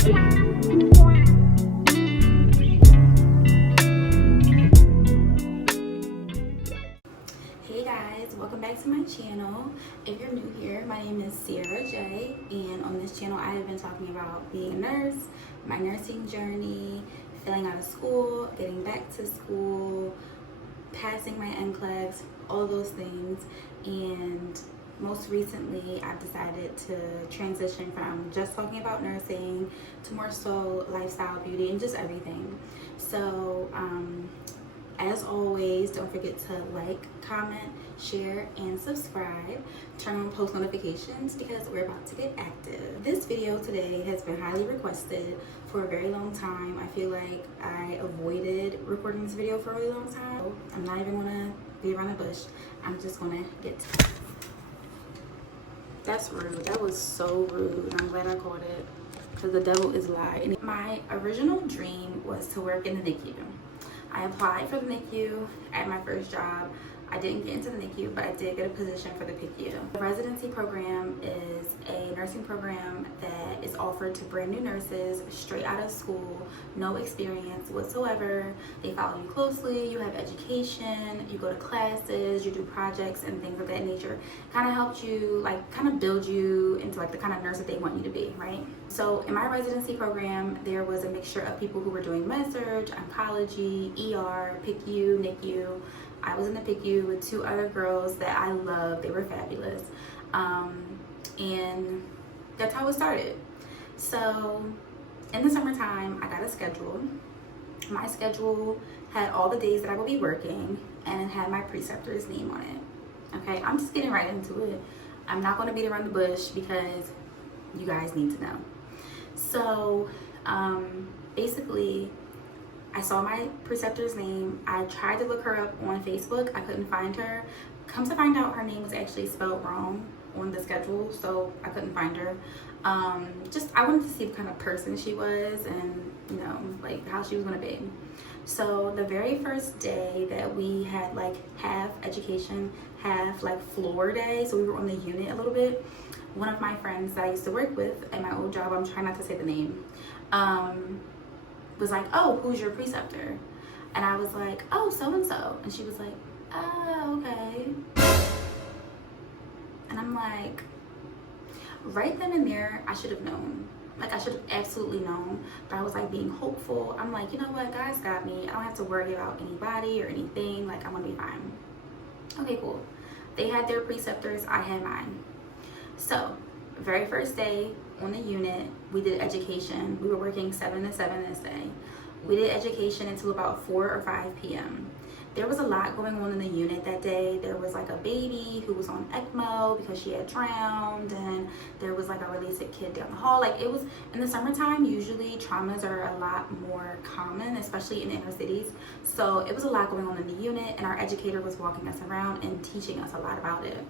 Hey guys, welcome back to my channel. If you're new here, my name is Sierra J, and on this channel I have been talking about being a nurse, my nursing journey, filling out of school, getting back to school, passing my NCLEX, all those things. And most recently I've decided to transition from just talking about nursing to more so lifestyle, beauty, and just everything. So as always, don't forget to like, comment, share, and subscribe. Turn on post notifications because we're about to get active. This video today has been highly requested for a very long time. I feel like I avoided recording this video for a really long time. I'm not even gonna be around the bush. I'm just gonna get to it. That's rude. That was so rude. I'm glad I caught it because the devil is lying. My original dream was to work in the NICU. I applied for the NICU at my first job. I didn't get into the NICU, but I did get a position for the PICU. The residency program is a nursing program that is offered to brand new nurses straight out of school, no experience whatsoever. They follow you closely, you have education, you go to classes, you do projects and things of that nature. Kind of helps you, kind of build you into the kind of nurse that they want you to be, right? So in my residency program, there was a mixture of people who were doing med-surg, oncology, ER, PICU, NICU. I was in the PICU with two other girls that I loved. They were fabulous. And that's how it started. So in the summertime, I got a schedule. My schedule had all the days that I would be working, and it had my preceptor's name on it. Okay, I'm just getting right into it. I'm not going to beat around the bush because you guys need to know. So basically, I saw my preceptor's name. I tried to look her up on Facebook. I couldn't find her. Come to find out, her name was actually spelled wrong on the schedule, so I couldn't find her. I wanted to see what kind of person she was and, how she was gonna be. So the very first day that we had half education, half floor day, so we were on the unit a little bit, one of my friends that I used to work with at my old job, I'm trying not to say the name, was like, "Oh, who's your preceptor?" And I was like, "Oh, so-and-so." And she was like, "Oh, okay." And I'm like, right then and there, I should have known. I should have absolutely known. But I was being hopeful. I'm like, you know what, God's got me. I don't have to worry about anybody or anything. I'm gonna be fine. Okay, cool. They had their preceptors, I had mine. So very first day on the unit, we did education. We were working 7 to 7 this day. We did education until about 4 or 5 p.m. There was a lot going on in the unit that day. There was a baby who was on ECMO because she had drowned, and there was a really sick kid down the hall. It was in the summertime, usually traumas are a lot more common, especially in inner cities. So it was a lot going on in the unit, and our educator was walking us around and teaching us a lot about it.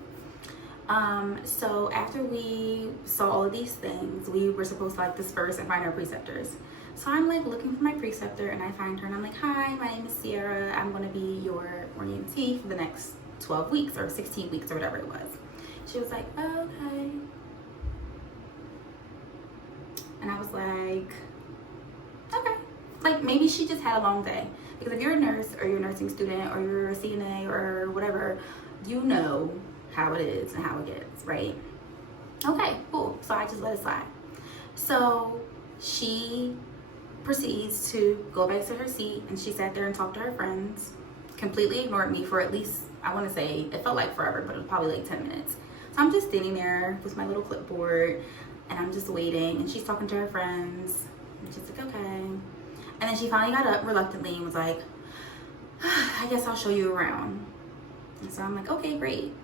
So after we saw all of these things, we were supposed to disperse and find our preceptors. So I'm looking for my preceptor, and I find her, and I'm like, "Hi, my name is Sierra. I'm going to be your orientee for the next 12 weeks or 16 weeks or whatever it was." She was like, "Oh, okay." And I was like, okay. Maybe she just had a long day. Because if you're a nurse or you're a nursing student or you're a CNA or whatever, you know how it is and how it gets, right? Okay, cool. So I just let it slide. So she proceeds to go back to her seat, and she sat there and talked to her friends, completely ignored me for at least, I want to say, it felt like forever, but it was probably 10 minutes. So I'm just standing there with my little clipboard, and I'm just waiting, and she's talking to her friends, and she's like, okay. And then she finally got up reluctantly and was like, "I guess I'll show you around." And so I'm like, okay, great.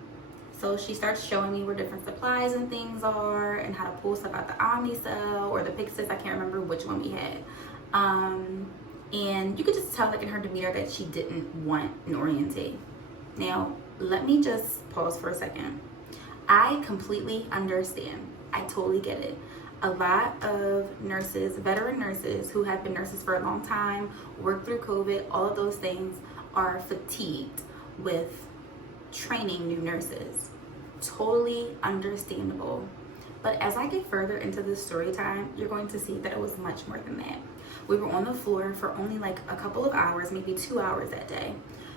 So she starts showing me where different supplies and things are, and how to pull stuff out the Omnicell or the Pyxis. I can't remember which one we had. And you could just tell in her demeanor that she didn't want an orientee. Now, let me just pause for a second. I completely understand. I totally get it. A lot of nurses, veteran nurses who have been nurses for a long time, worked through COVID, all of those things, are fatigued with training new nurses. Totally understandable. But as I get further into this story time, you're going to see that it was much more than that. We were on the floor for only like a couple of hours, maybe 2 hours that day.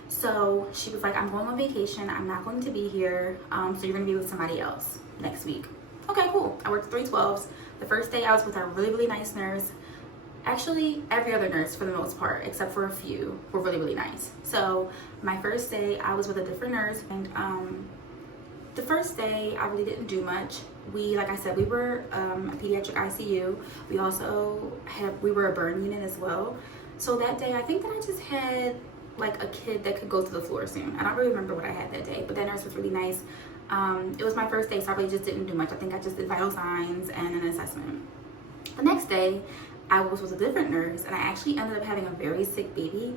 So she was like, I'm going on vacation. I'm not going to be here. So you're going to be with somebody else next week. Okay, cool. I worked 312s. The first day I was with a really, really nice nurse. Actually, every other nurse for the most part, except for a few, were really, really nice. So my first day, I was with a different nurse, and the first day, I really didn't do much. Like I said, we were a pediatric ICU. We were a burn unit as well. So that day, I think that I just had like a kid that could go to the floor soon. I don't really remember what I had that day, but that nurse was really nice. It was my first day, so I really just didn't do much. I think I just did vital signs and an assessment. The next day, I was with a different nurse, and I actually ended up having a very sick baby.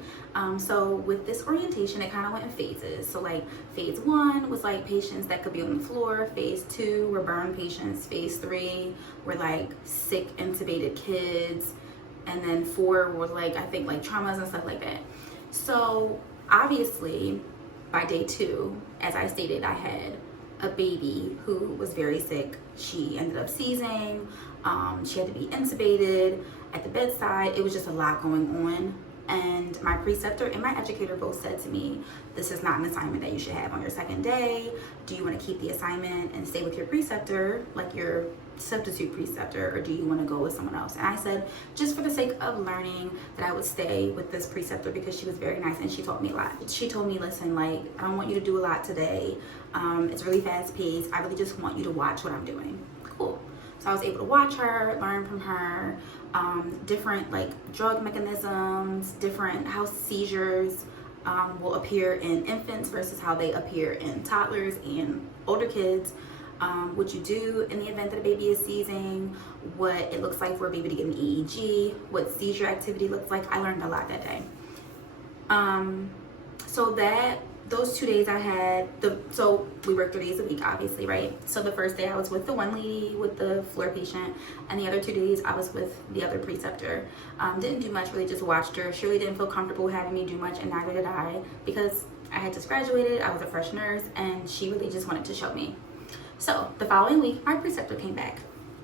So with this orientation, it kind of went in phases. So like phase 1 was like patients that could be on the floor. Phase 2 were burn patients. Phase 3 were like sick intubated kids. And then 4 were like, I think like traumas and stuff like that. So obviously by day 2, as I stated, I had a baby who was very sick. She ended up seizing. She had to be intubated at the bedside. It was just a lot going on. And my preceptor and my educator both said to me, this is not an assignment that you should have on your second day. Do you want to keep the assignment and stay with your preceptor, like your substitute preceptor, or do you want to go with someone else? And I said, just for the sake of learning, that I would stay with this preceptor because she was very nice and she taught me a lot. She told me, listen, like, I don't want you to do a lot today. It's really fast paced. I really just want you to watch what I'm doing. Cool. So I was able to watch her, learn from her, different like drug mechanisms, different how seizures will appear in infants versus how they appear in toddlers and older kids, what you do in the event that a baby is seizing, what it looks like for a baby to get an EEG, what seizure activity looks like. I learned a lot that day. So those 2 days I had, so we work 3 days a week, obviously, right? So the first day I was with the one lady with the floor patient, and the other 2 days I was with the other preceptor. Didn't do much, really just watched her. She really didn't feel comfortable having me do much, and neither did I, because I had just graduated, I was a fresh nurse, and she really just wanted to show me. So the following week, my preceptor came back,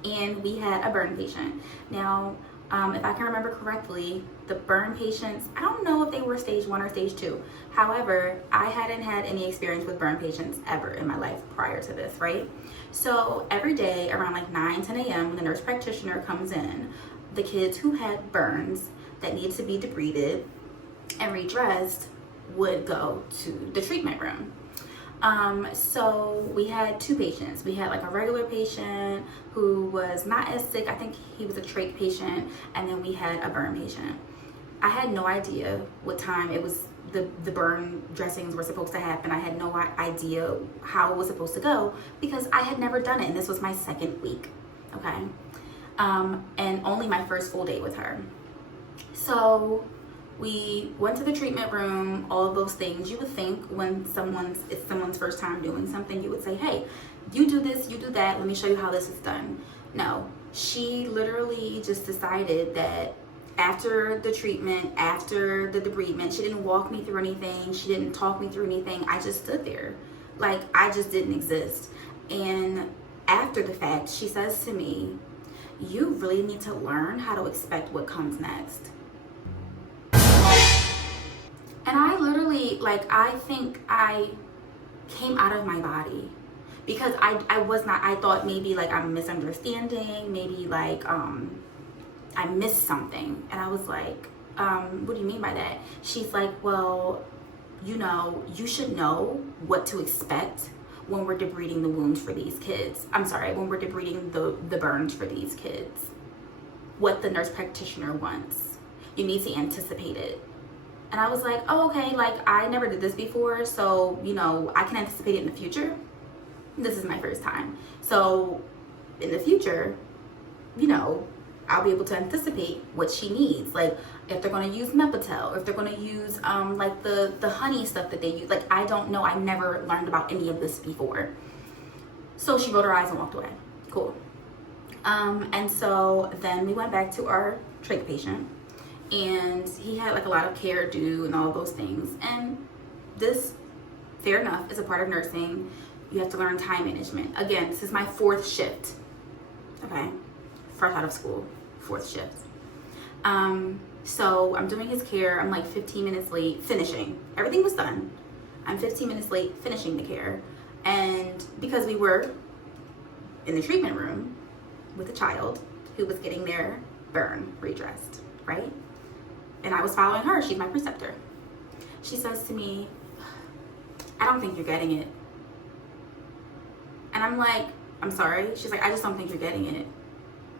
and we had a burn patient. Now, if I can remember correctly, the burn patients, I don't know if they were stage 1 or stage 2. However, I hadn't had any experience with burn patients ever in my life prior to this, right? So every day around like 9, 10 a.m. when the nurse practitioner comes in, the kids who had burns that need to be debrided and redressed would go to the treatment room. So we had 2 patients. We had like a regular patient who was not as sick. I think he was a trach patient. And then we had a burn patient. I had no idea what time it was the burn dressings were supposed to happen. I had no idea how it was supposed to go because I had never done it. And this was my second week. Okay. And only my first full day with her. So we went to the treatment room, all of those things. You would think when it's someone's first time doing something, you would say, hey, you do this, you do that, let me show you how this is done. No, she literally just decided that after the treatment, after the debridement, she didn't walk me through anything, she didn't talk me through anything. I just stood there, like I just didn't exist. And after the fact, she says to me, you really need to learn how to expect what comes next. And I literally, like, I think I came out of my body because I thought maybe like I'm misunderstanding, maybe like I missed something. And I was like, what do you mean by that? She's like, well, you know, you should know what to expect when we're debriding the wounds for these kids. I'm sorry, when we're debriding the burns for these kids. What the nurse practitioner wants. You need to anticipate it. And I was like, oh, okay, like I never did this before, so, you know, I can anticipate it in the future. This is my first time. So in the future, you know, I'll be able to anticipate what she needs. Like if they're going to use Mepitel, or if they're going to use like the honey stuff that they use. Like I don't know. I never learned about any of this before. So she rolled her eyes and walked away. Cool. And so then we went back to our trach patient. And he had like a lot of care due and all those things. And this, fair enough, is a part of nursing. You have to learn time management. Again, this is my 4th shift. okay? Fresh out of school, 4th shift. So I'm doing his care. I'm like 15 minutes late finishing. Everything was done. I'm 15 minutes late finishing the care. And because we were in the treatment room with a child who was getting their burn redressed, right? And I was following her. She's my preceptor. She says to me, I don't think you're getting it. And I'm like, I'm sorry. She's like, I just don't think you're getting it.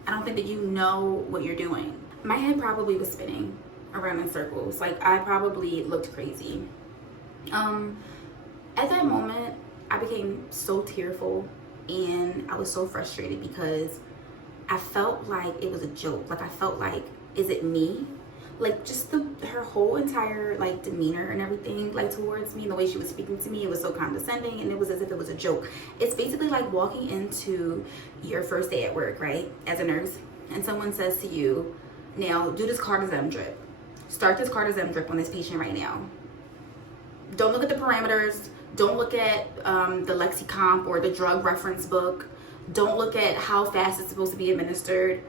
I don't think that you know what you're doing. My head probably was spinning around in circles. Like, I probably looked crazy. At that moment, I became so tearful and I was so frustrated because I felt like it was a joke. Like, I felt like, is it me? Like, just her whole entire like demeanor and everything like towards me and the way she was speaking to me, it was so condescending and it was as if it was a joke. It's basically like walking into your first day at work, right, as a nurse, and someone says to you, now do this cardizem drip. Start this cardizem drip on this patient right now. Don't look at the parameters. Don't look at the lexicomp or the drug reference book. Don't look at how fast it's supposed to be administered.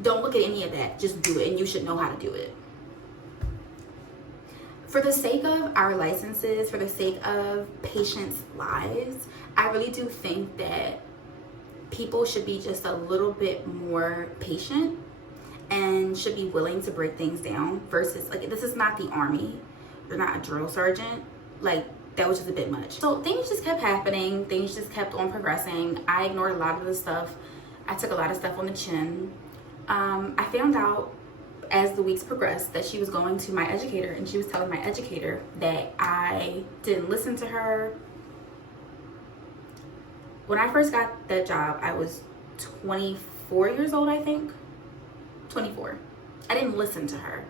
Don't look at any of that. Just do it, and you should know how to do it. For the sake of our licenses, for the sake of patients' lives, I really do think that people should be just a little bit more patient and should be willing to break things down versus, like, this is not the army. You're not a drill sergeant. Like, that was just a bit much. So things just kept happening. Things just kept on progressing. I ignored a lot of the stuff. I took a lot of stuff on the chin. I found out as the weeks progressed that she was going to my educator and she was telling my educator that I didn't listen to her. When I first got that job, I was 24 years old, I think. 24. I didn't listen to her.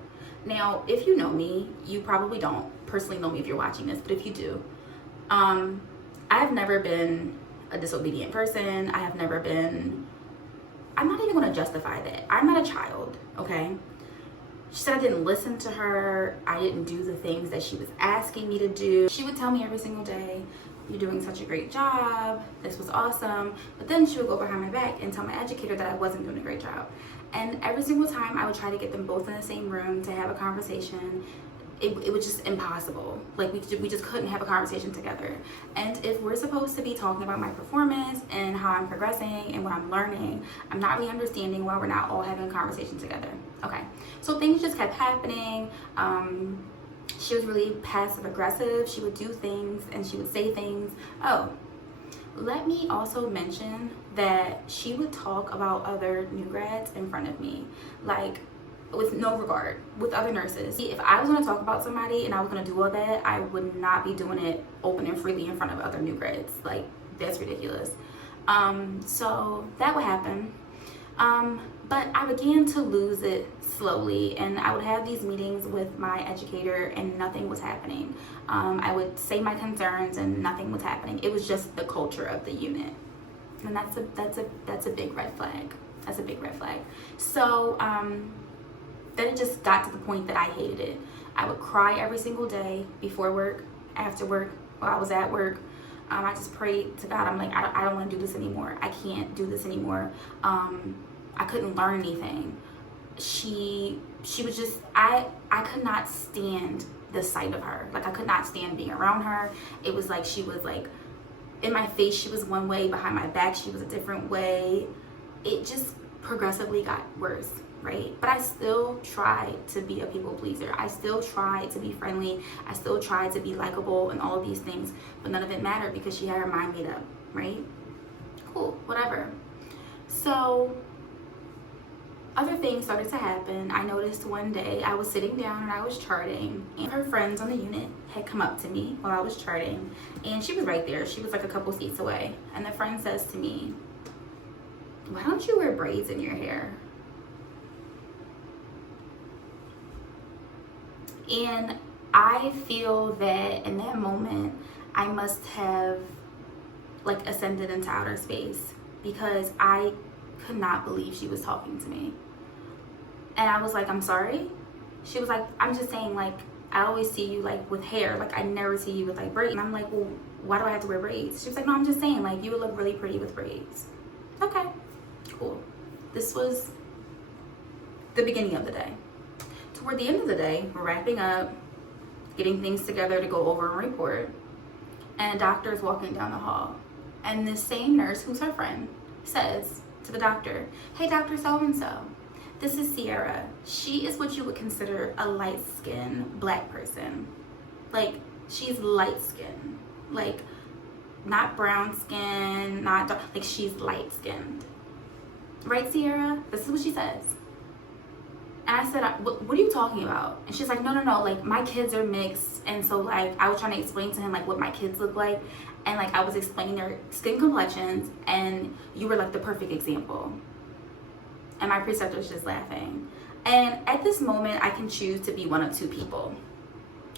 Now, if you know me, you probably don't personally know me if you're watching this, but if you do, I've never been a disobedient person. I have never been, I'm not even going to justify that. I'm not a child, okay? She said I didn't listen to her. I didn't do the things that she was asking me to do. She would tell me every single day, you're doing such a great job. This was awesome. But then she would go behind my back and tell my educator that I wasn't doing a great job. And every single time I would try to get them both in the same room to have a conversation, it was just impossible. Like, we just couldn't have a conversation together. And if we're supposed to be talking about my performance and how I'm progressing and what I'm learning, I'm not really understanding why we're not all having a conversation together. Okay, so things just kept happening. She was really passive aggressive. She would do things and she would say things. Oh, let me also mention that she would talk about other new grads in front of me, like, with no regard, with other nurses. If I was going to talk about somebody and I was going to do all that, I would not be doing it open and freely in front of other new grads. Like, that's ridiculous. So that would happen. But I began to lose it slowly, and I would have these meetings with my educator and nothing was happening. I would say my concerns and nothing was happening. It was just the culture of the unit. And that's a big red flag. That's a big red flag. So, then it just got to the point that I hated it. I would cry every single day, before work, after work, while I was at work. I just prayed to God. I'm like, I don't want to do this anymore. I can't do this anymore. I couldn't learn anything. She was just, I could not stand the sight of her. Like, I could not stand being around her. It was like she was like, in my face she was one way, behind my back she was a different way. It just progressively got worse. Right? But I still tried to be a people pleaser. I still tried to be friendly. I still tried to be likable and all of these things, but none of it mattered because she had her mind made up, right? Cool, whatever. So other things started to happen. I noticed one day I was sitting down and I was charting, and her friends on the unit had come up to me while I was charting, and she was right there. She was like a couple seats away, and the friend says to me, "Why don't you wear braids in your hair?" And I feel that in that moment, I must have like ascended into outer space because I could not believe she was talking to me. And I was like, "I'm sorry." She was like, "I'm just saying, like, I always see you like with hair. Like, I never see you with like braids." And I'm like, "Well, why do I have to wear braids?" She was like, "No, I'm just saying, like, you would look really pretty with braids." Okay, cool. This was the beginning of the day. Toward the end of the day, we're wrapping up, getting things together to go over a report, and a doctor is walking down the hall. And this same nurse, who's her friend, says to the doctor, "Hey, Dr. So-and-so, this is Sierra. She is what you would consider a light-skinned black person. Like, she's light-skinned. Like, not brown skin, not dark, like she's light-skinned. Right, Sierra?" This is what she says. And I said, "What are you talking about?" And she's like, no, like my kids are mixed. And so like I was trying to explain to him like what my kids look like. And like I was explaining their skin complexions, and you were like the perfect example. And my preceptor was just laughing. And at this moment, I can choose to be one of two people,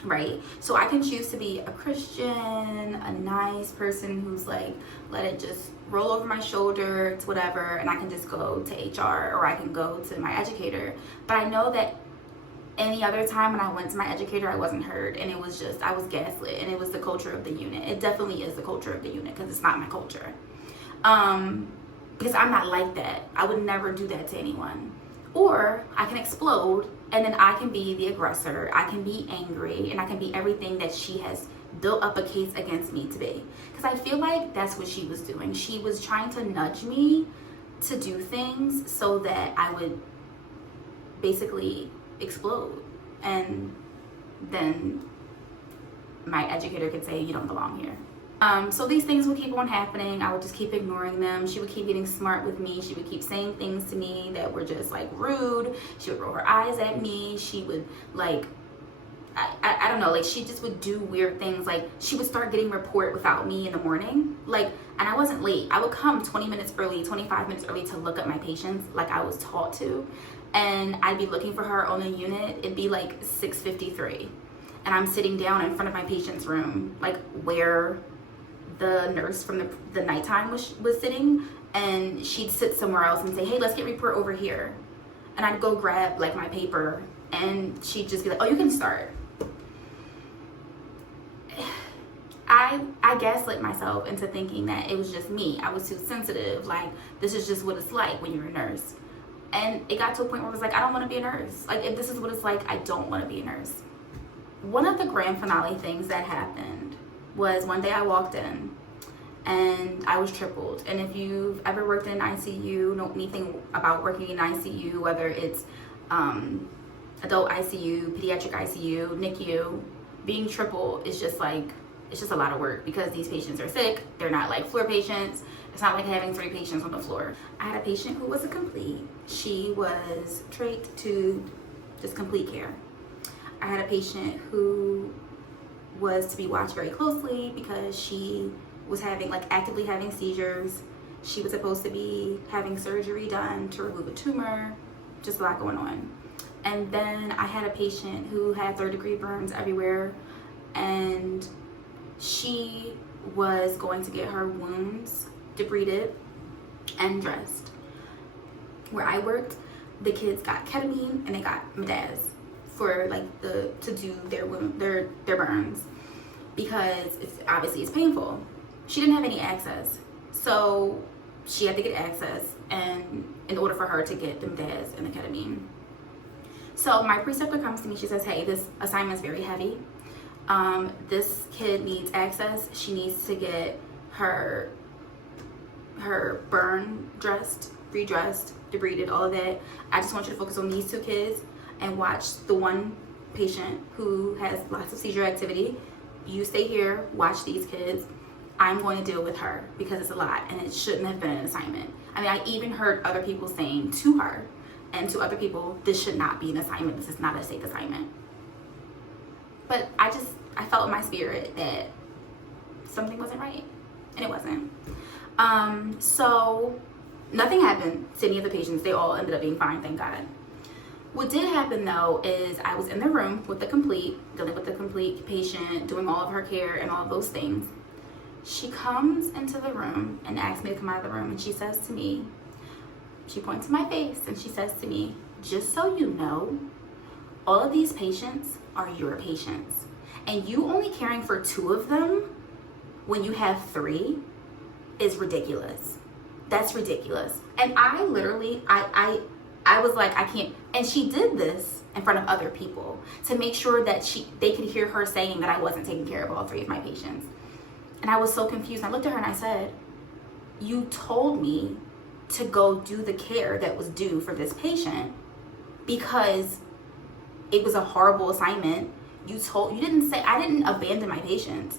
right? So I can choose to be a Christian, a nice person who's like, let it just roll over my shoulder to whatever, and I can just go to HR, or I can go to my educator. But I know that any other time when I went to my educator, I wasn't heard, and it was just, I was gaslit, and it was the culture of the unit. It definitely is the culture of the unit, because it's not my culture. Because I'm not like that. I would never do that to anyone. Or I can explode, and then I can be the aggressor. I can be angry, and I can be everything that she has built up a case against me to be. Because I feel like that's what she was doing. She was trying to nudge me to do things so that I would basically explode. And then my educator could say, "You don't belong here." So these things would keep on happening. I would just keep ignoring them. She would keep getting smart with me. She would keep saying things to me that were just like rude. She would roll her eyes at me. She would like, I don't know, like she just would do weird things. Like she would start getting report without me in the morning. Like, and I wasn't late. I would come 20 minutes early, 25 minutes early to look at my patients like I was taught to. And I'd be looking for her on the unit. It'd be like 6:53. And I'm sitting down in front of my patient's room, like where the nurse from the nighttime was sitting, and she'd sit somewhere else and say, "Hey, let's get report over here." And I'd go grab like my paper, and she'd just be like, "Oh, you can start." I gaslit myself into thinking that it was just me. I was too sensitive. Like, this is just what it's like when you're a nurse. And it got to a point where I was like, I don't want to be a nurse. Like, if this is what it's like, I don't want to be a nurse. One of the grand finale things that happened was one day I walked in and I was tripled. And if you've ever worked in ICU, know anything about working in ICU, whether it's adult ICU, pediatric ICU, NICU, being triple is just like, it's just a lot of work because these patients are sick. They're not like floor patients. It's not like having 3 patients on the floor. I had a patient who was a complete. She was trach to just complete care. I had a patient who was to be watched very closely because she was having, like, actively having seizures. She was supposed to be having surgery done to remove a tumor, just a lot going on. And then I had a patient who had 3rd-degree burns everywhere, and she was going to get her wounds debrided and dressed. Where I worked, the kids got ketamine and they got Medaz for like to do their burns, because it's painful. She didn't have any access, so she had to get access, and in order for her to get the Medaz and the ketamine. So my preceptor comes to me. She says, "Hey, this assignment is very heavy. This kid needs access. She needs to get her burn dressed, redressed, debrided, all of that. I just want you to focus on these 2 kids and watch the one patient who has lots of seizure activity. You stay here, watch these kids. I'm going to deal with her because it's a lot, and it shouldn't have been an assignment." I mean, I even heard other people saying to her and to other people, "This should not be an assignment. This is not a safe assignment." But I felt in my spirit that something wasn't right, and it wasn't. So nothing happened to any of the patients. They all ended up being fine, thank God. What did happen though is I was in the room with the complete, dealing with the complete patient, doing all of her care and all of those things. She comes into the room and asks me to come out of the room, and she says to me, she points to my face and she says to me, "Just so you know, all of these patients are your patients, and you only caring for 2 of them when you have 3 is ridiculous. That's ridiculous. And I literally, I was like, I can't. And she did this in front of other people to make sure that they could hear her saying that I wasn't taking care of all 3 of my patients. And I was so confused. I looked at her and I said, you told me to go do the care that was due for this patient because it was a horrible assignment. You didn't say, I didn't abandon my patients.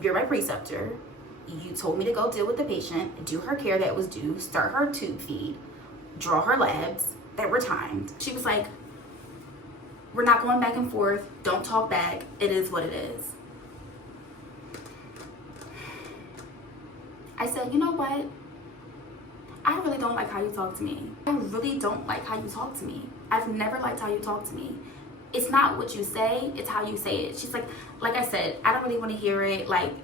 You're my preceptor. You told me to go deal with the patient, do her care that was due, start her tube feed, draw her labs that were timed. She was like, we're not going back and forth. Don't talk back. It is what it is. I said, you know what? I really don't like how you talk to me. I really don't like how you talk to me. I've never liked how you talk to me. It's not what you say, it's how you say it. She's like I said, I don't really want to hear it. Like,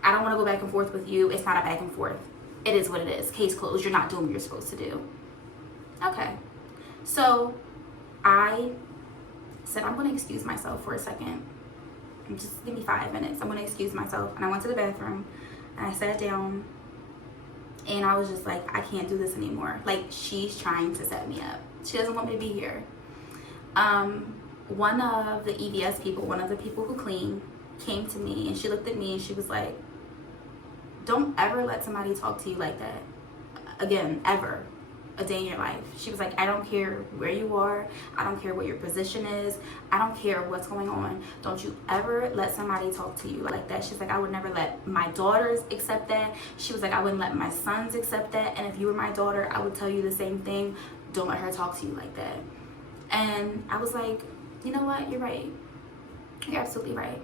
I don't want to go back and forth with you. It's not a back and forth. It is what it is. Case closed. You're not doing what you're supposed to do. Okay. So I said, I'm going to excuse myself for a second. Just give me 5 minutes. I'm going to excuse myself. And I went to the bathroom and I sat down and I was just like, I can't do this anymore. Like, she's trying to set me up. She doesn't want me to be here. One of the EVS people, one of the people who clean, came to me and she looked at me and she was like, don't ever let somebody talk to you like that again, ever, a day in your life. She was like, I don't care where you are. I don't care what your position is. I don't care what's going on. Don't you ever let somebody talk to you like that. She's like, I would never let my daughters accept that. She was like, I wouldn't let my sons accept that. And if you were my daughter, I would tell you the same thing. Don't let her talk to you like that. And I was like, you know what? You're right. You're absolutely right.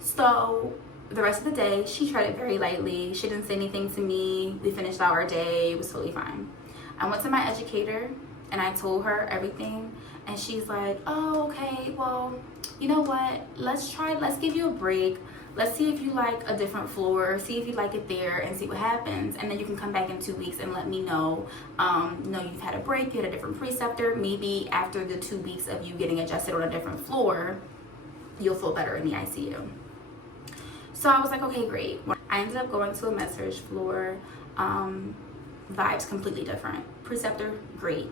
So the rest of the day, she tried it very lightly. She didn't say anything to me. We finished our day. It was totally fine. I went to my educator and I told her everything. And she's like, oh, okay, well, you know what? Let's give you a break. Let's see if you like a different floor, see if you like it there and see what happens. And then you can come back in 2 weeks and let me know, you've had a break, you had a different preceptor. Maybe after the 2 weeks of you getting adjusted on a different floor, you'll feel better in the ICU. So I was like, okay, great. I ended up going to a med-surg floor. Vibes completely different. Preceptor, great.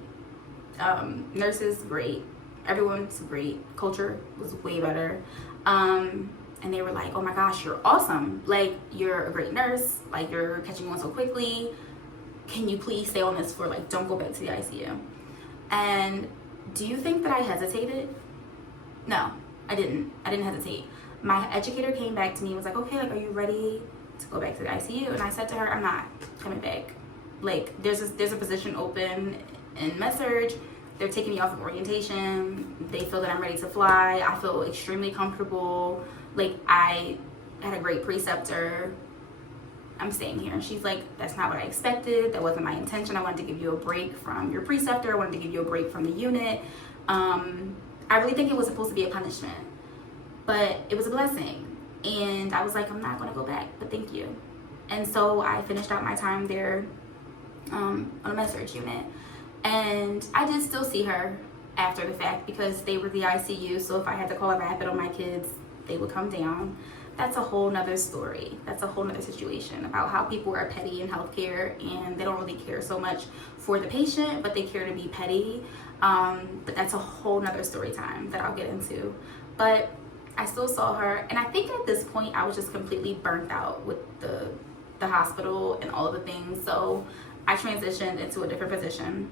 Nurses, great. Everyone's great. Culture was way better. And they were like, oh my gosh, you're awesome. Like, you're a great nurse. Like, you're catching on so quickly. Can you please stay on this floor? Like, don't go back to the ICU. And do you think that I hesitated? No, I didn't. I didn't hesitate. My educator came back to me and was like, okay, like, are you ready to go back to the ICU? And I said to her, I'm not coming back. Like, there's a position open in med-surg. They're taking me off of orientation. They feel that I'm ready to fly. I feel extremely comfortable. Like, I had a great preceptor. I'm staying here. And she's like, that's not what I expected. That wasn't my intention. I wanted to give you a break from your preceptor. I wanted to give you a break from the unit. I really think it was supposed to be a punishment, but it was a blessing. And I was like, I'm not going to go back, but thank you. And so I finished out my time there on a med-surg unit. And I did still see her after the fact because they were the ICU. So if I had to call a rapid on my kids, they would come down. That's a whole nother story. That's a whole nother situation about how people are petty in healthcare and they don't really care so much for the patient, but they care to be petty. But that's a whole nother story time that I'll get into. But I still saw her, and I think at this point I was just completely burnt out with the hospital and all of the things. So I transitioned into a different position.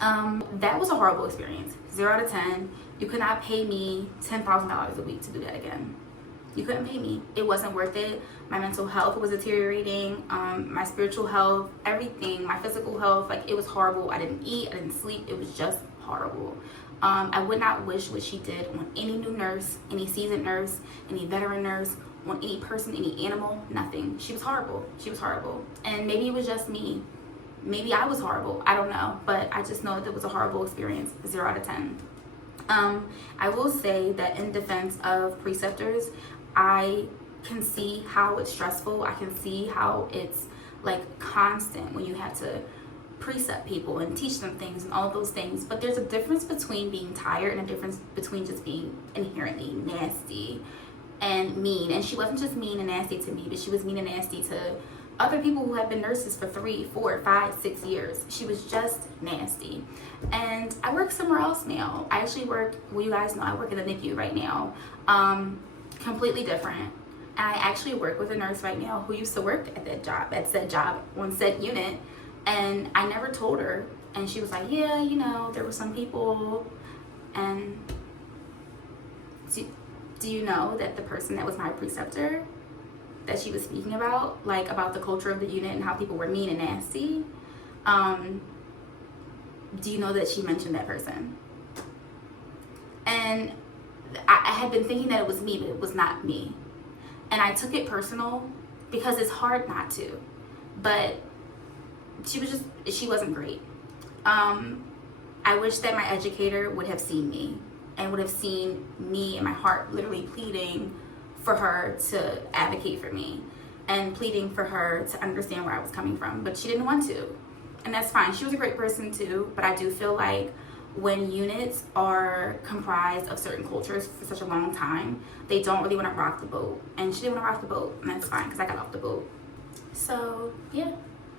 That was a horrible experience. 0 out of 10. You could not pay me $10,000 a week to do that again. You couldn't pay me. It wasn't worth it. My mental health was deteriorating. My spiritual health, everything, my physical health, like, it was horrible. I didn't eat, I didn't sleep. It was just horrible. I would not wish what she did on any new nurse, any seasoned nurse, any veteran nurse, on any person, any animal, nothing. She was horrible. She was horrible. And maybe it was just me. Maybe I was horrible. I don't know. But I just know that it was a horrible experience. 0 out of 10. I will say that in defense of preceptors, I can see how it's stressful. I can see how it's like constant when you have to precept people and teach them things and all of those things. But there's a difference between being tired and a difference between just being inherently nasty and mean. And she wasn't just mean and nasty to me, but she was mean and nasty to other people who have been nurses for 3, 4, 5, 6 years. She was just nasty. And I work somewhere else now. I actually work, well, you guys know I work in the NICU right now. Completely different. And I actually work with a nurse right now who used to work at said job on said unit. And I never told her. And she was like, yeah, you know, there were some people. And do you know that the person that was my preceptor that she was speaking about, like about the culture of the unit and how people were mean and nasty, do you know that she mentioned that person? And I had been thinking that it was me, but it was not me. And I took it personal because it's hard not to. But she wasn't great. I wish that my educator would have seen me and would have seen me and my heart literally pleading for her to advocate for me and pleading for her to understand where I was coming from. But she didn't want to. And that's fine. She was a great person too, but I do feel like when units are comprised of certain cultures for such a long time, they don't really want to rock the boat. And she didn't want to rock the boat, and that's fine because I got off the boat. So yeah,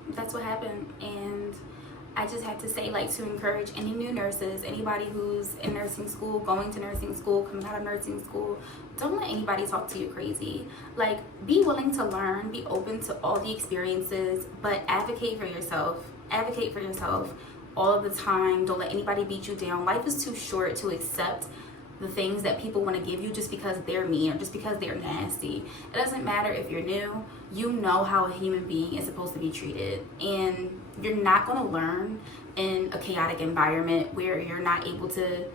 that's what happened. And I just had to say, like, to encourage any new nurses, anybody who's in nursing school, going to nursing school, coming out of nursing school, don't let anybody talk to you crazy. Like, be willing to learn, be open to all the experiences, but advocate for yourself. Advocate for yourself all of the time. Don't let anybody beat you down. Life is too short to accept the things that people want to give you just because they're mean or just because they're nasty. It doesn't matter if you're new. You know how a human being is supposed to be treated, and you're not going to learn in a chaotic environment where you're not able to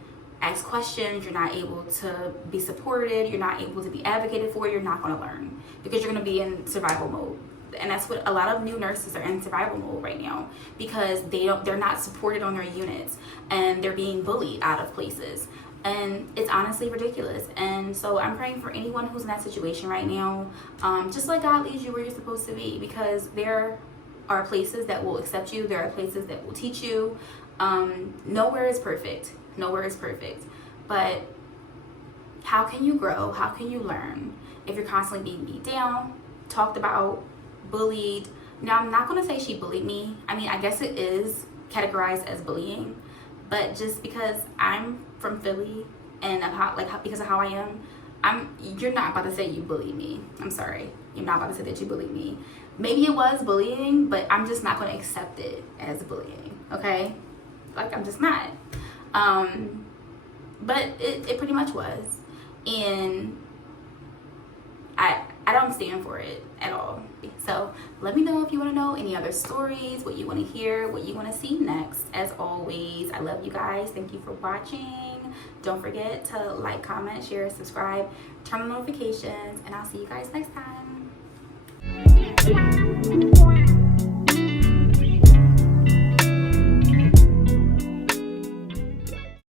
ask questions, you're not able to be supported, you're not able to be advocated for. You're not going to learn because you're going to be in survival mode. And that's what a lot of new nurses are in, survival mode right now, because they're not supported on their units and they're being bullied out of places. And it's honestly ridiculous. And so I'm praying for anyone who's in that situation right now. Just let God lead you where you're supposed to be, because there are places that will accept you. There are places that will teach you. Nowhere is perfect. Nowhere is perfect. But how can you grow? How can you learn if you're constantly being beat down, talked about, bullied? Now, I'm not going to say she bullied me. I mean, I guess it is categorized as bullying. But just because I'm from Philly and because of how I am, you're not about to say you bullied me. I'm sorry. You're not about to say that you bullied me. Maybe it was bullying, but I'm just not going to accept it as bullying, okay? Like, I'm just not. But it pretty much was. And I don't stand for it at all. So let me know if you want to know any other stories, what you want to hear, what you want to see next. As always, I love you guys. Thank you for watching. Don't forget to like, comment, share, subscribe, turn on notifications, and I'll see you guys next time.